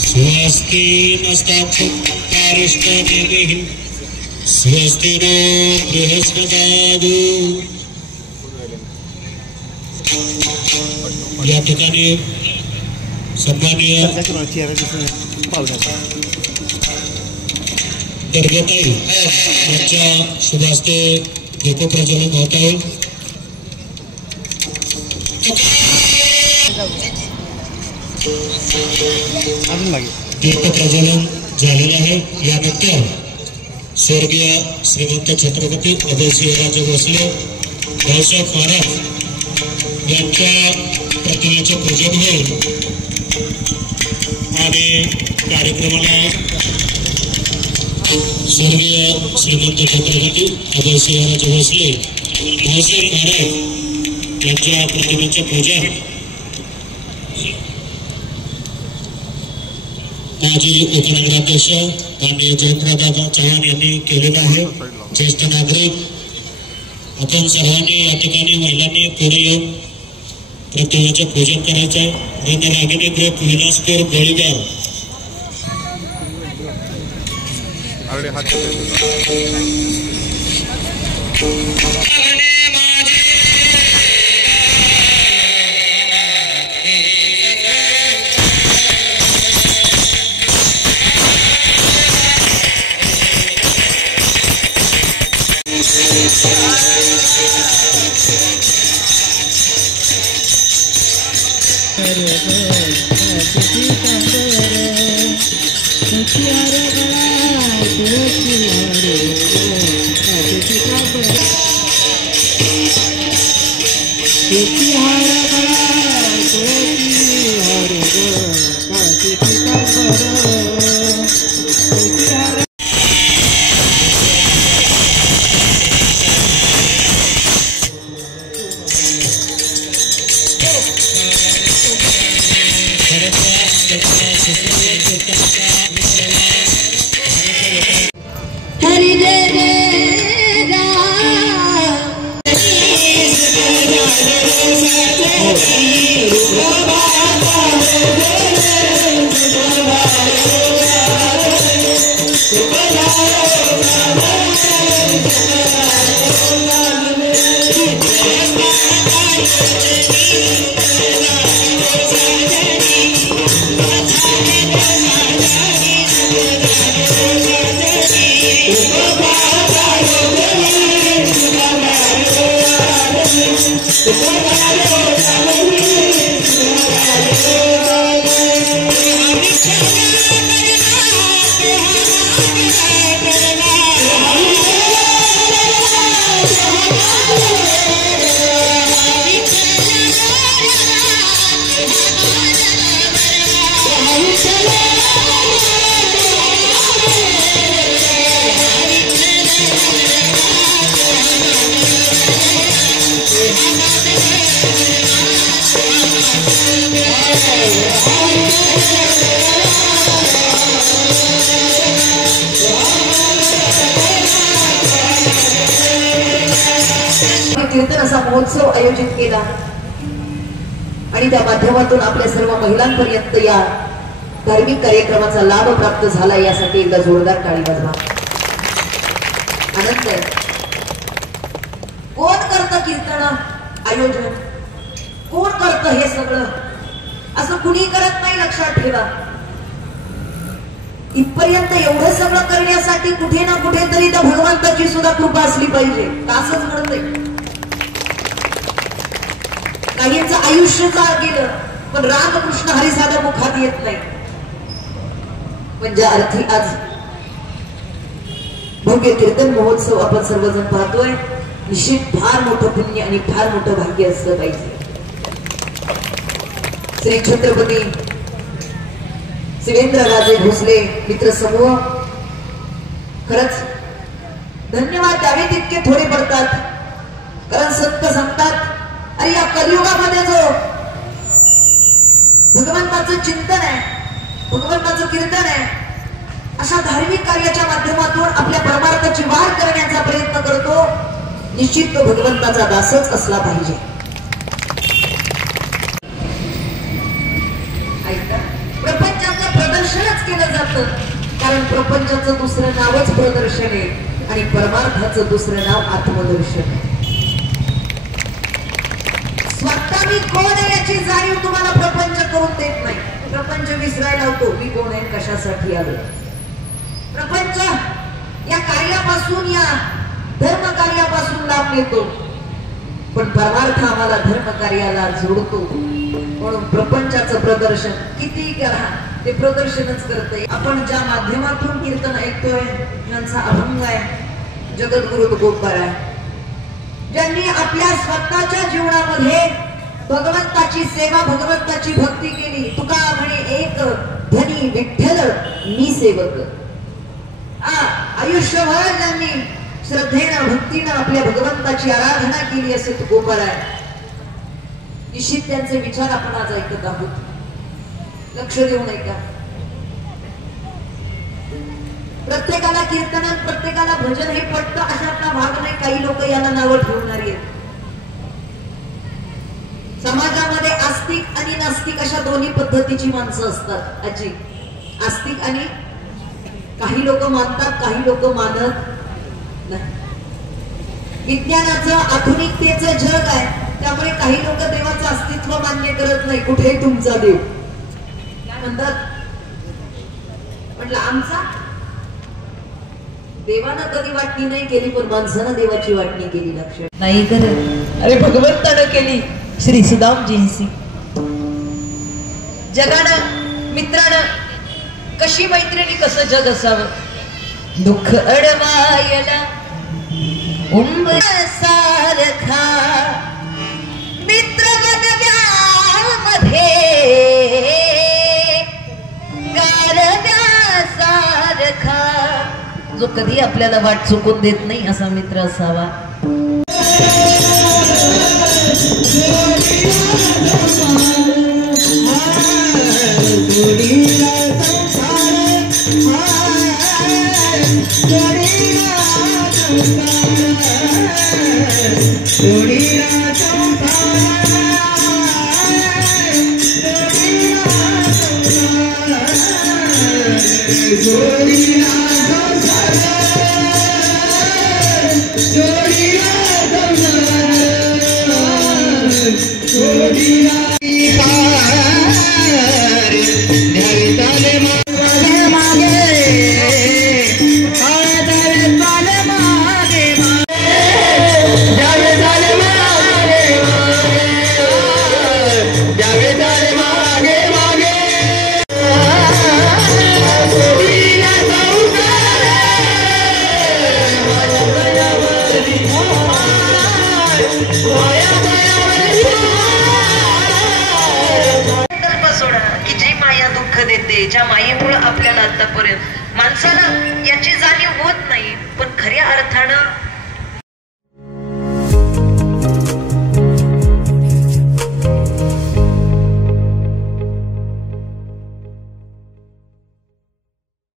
स्वस्ति नस्ताक्षरिष्टनेमिः स्वस्ति नो बृहस्पतिर्दधातु। या ठिकाणी सन्माननीय दर्गताई यांच्या शुभ हस्ते दीपप्रज्वलन होत आहे। दीपप्रज्वलन झालेलं आहे। यानंतर स्वर्गीय श्रीमंत छत्रपती अभयसिंहराजे भोसले भाऊसाहेब महाराज यांच्या प्रतिमेचे पूजन होईल आणि कार्यक्रमाला स्वर्गीय श्रीमंत छत्रपती अभयसिंहराजे भोसले भाऊसाहेब महाराज यांच्या प्रतिमेचे पूजन माजी उपनगराध्यक्ष माननीय जयंतरावदादा चव्हाण यांनी केलेलं आहे। ज्येष्ठ नागरिक आपण सर्वांनी या ठिकाणी महिलांनी पुढे येऊन प्रतिमेचे पूजन करायचे आहे। रणरागिणी ग्रुप विलासपूर गोळीबार हरि जय जय राम कीर्तन असा महोत्सव आयोजित केला आणि त्या माध्यमातून आपल्या सर्व महिलांपर्यंत या धार्मिक कार्यक्रमाचा लाभ प्राप्त झाला यासाठी एकदा जोरदार टाळी वाजवा. आनंद आहे. कोण करतं कीर्तन आयोजन, कोण करतं हे सगळं, असं कुणी करत नाही. लक्षात ठेवा, इथपर्यंत एवढं सगळं करण्यासाठी कुठे ना कुठेतरी त्या भगवंताची सुद्धा कृपा असली पाहिजे. असंच म्हणते काहींचं आयुष्य गेलं पण रामकृष्ण हरी साधा मुखात येत नाही. म्हणजे अर्थी आज भव्य कीर्तन महोत्सव आपण सर्वजण पाहतोय. निश्चित फार मोठं पुण्य आणि फार मोठं भाग्य असलं पाहिजे. श्री छत्रपती शिवेंद्रराजे भोसले मित्र समूह खरंच धन्यवाद द्यावे तितके थोडे पडतात. कारण संत सांगतात अरे या कलियुगामध्ये जो भगवंताचं चिंतन आहे, भगवंताचं कीर्तन आहे, अशा धार्मिक कार्याच्या माध्यमातून आपल्या परमार्थाची वाढ करण्याचा प्रयत्न करतो, निश्चित तो भगवंताचा दासच असला पाहिजे. प्रपंचाचं प्रदर्शनच केलं जातं कारण प्रपंचाचं दुसरं नावच प्रदर्शन आहे आणि परमार्थाचं दुसरं नाव आत्मदर्शन आहे. स्वतः मी कोण आहे याची जाणीव तुम्हाला प्रपंच करून देत नाही. प्रपंच विसरायला लावतो मी कोण आहे, कशासाठी आलो. प्रपंच या कार्यापासून, या धर्म कार्यापासून लाभ घेतो पण परमार्थ आम्हाला धर्म कार्याला जोडतो. म्हणून प्रपंचाचं प्रदर्शन किती करा ते प्रदर्शनच करते. आपण ज्या माध्यमातून कीर्तन ऐकतोय यांचा अभंग आहे जगद्गुरु तुकोबार आहे, ज्यांनी आपल्या स्वतःच्या जीवनामध्ये भगवंताची सेवा, भगवंताची भक्ती केली. तुका म्हणे एक धनी विठ्ठल मी सेवक. आयुष्यभर ज्यांनी श्रद्धेनं भक्तीनं आपल्या भगवंताची आराधना केली असे तुकोबार आहे. निश्चित त्यांचे विचार आपण आज ऐकत आहोत. लक्ष देऊन ऐका. प्रत्येकाला कीर्तनात, प्रत्येकाला भजन हे पटतं अशातला भाग नाही. काही लोक याला नावं ठेवणारी आहेत. समाजामध्ये आस्तिक आणि नास्तिक अशा दोन्ही पद्धतीची माणसं असतात. आजी आस्तिक आणि काही लोक मानतात, काही लोक मानत नाही. विज्ञानाचं आधुनिकतेचं जग आहे त्यामुळे काही लोक देवाचं अस्तित्व मान्य करत नाही. कुठे तुमचा देव काय म्हणतात, म्हटलं आमचा देवानं कधी वाटणी नाही केली पण माणसानं देवाची वाटणी केली. लक्षात नाही करत. अरे भगवंतानं केली. श्री सुदामजींची जगानं मित्रानं कशी मैत्रिणी कसं जग असावं. दुःख अडवायला उंबर सारखा मित्र मध्ये गारव्या सारखा जो कधी आपल्याला वाट चुकून देत नाही असा मित्र असावा. तिच्या मायेमुळं आपल्याला आतापर्यंत माणसाला याची जाणीव होत नाही, पण खऱ्या अर्थानं